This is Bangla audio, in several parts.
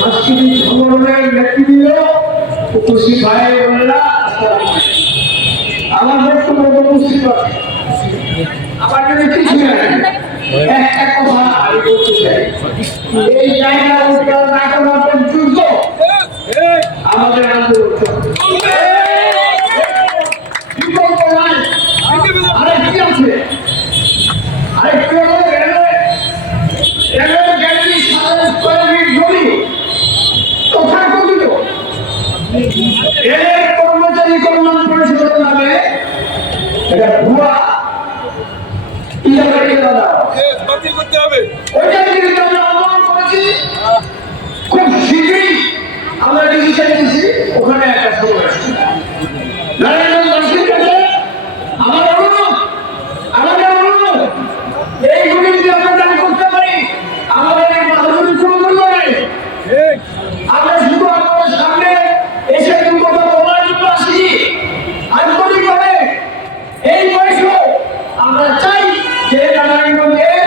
সাংস্কৃতিক সংগঠনের নেতৃবৃন্দ, উপস্থিত ভাই বোনেরা, আমার বক্তব্য উপস্থিত আছে। আমার যদি কিছু একটা কথা আমি বলতে চাই, এই জায়গা উত্তর না করা পর্যন্ত আমাদের আন্দোলন বিকল্প নাই। আরেকটি আছে, আরেকটি হলো রেলওয়ে গ্যালারি 27 স্কয়ার ফিট জমি তথাকথিত রেলের কর্মচারী কল্যাণ পরিষদের নামে এটা ভুয়া বাতিল করতে হবে। ওইটা কিন্তু আমরা আন্দোলন করেছি, খুব শীঘ্রই আমরা ডিসিশন নিয়েছি। ওখানে একটা সময় এইগুলি যদি আমরা দান করতে পারি, আমাদের এই মাধুরী কোনো মূল্য নেই। আমরা শুধু আমাদের সামনে এসে দু কথা বলার জন্য আসি, আন্তরিকভাবে এই বয়সে আমরা চাই যে নারায়ণগঞ্জের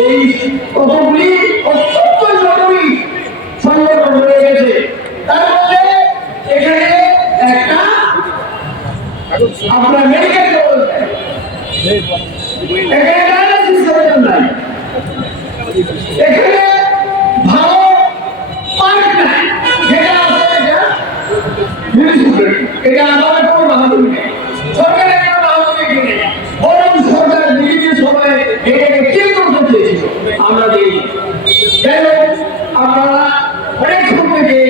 এই কতগুলি অত্যন্ত জরুরি সংগঠন হয়ে গেছে। তার মধ্যে এখানে একটা আপনার মেডিকেল কলেজ নাই, এখানে ডায়ালিসিস সেন্টার নাই, এখানে ভালো পার্ক নাই, যেটা আছে এটা আমাদের কোনো বাহাদুরি নেই, সরকারের কোনো বাহাদুরি নেই। বরং সরকার বিভিন্ন সময়ে এটাকে কি করতে চেয়েছিল আমরা দিই। যাই হোক, আপনারা অনেক থেকে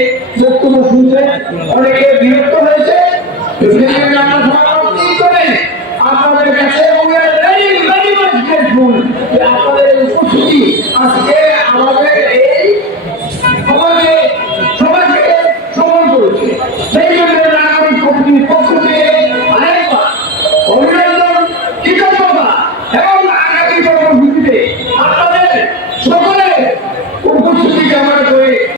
বক্তব্য শুনছেন, অনেকে